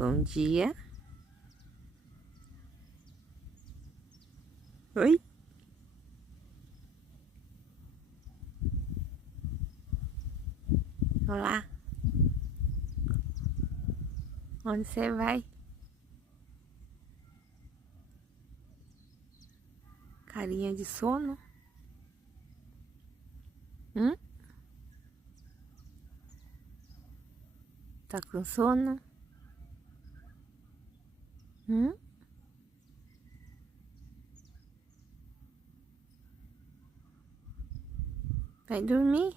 Bom dia. Oi? Olá. Onde você vai? Carinha de sono? Tá com sono? Vai dormir?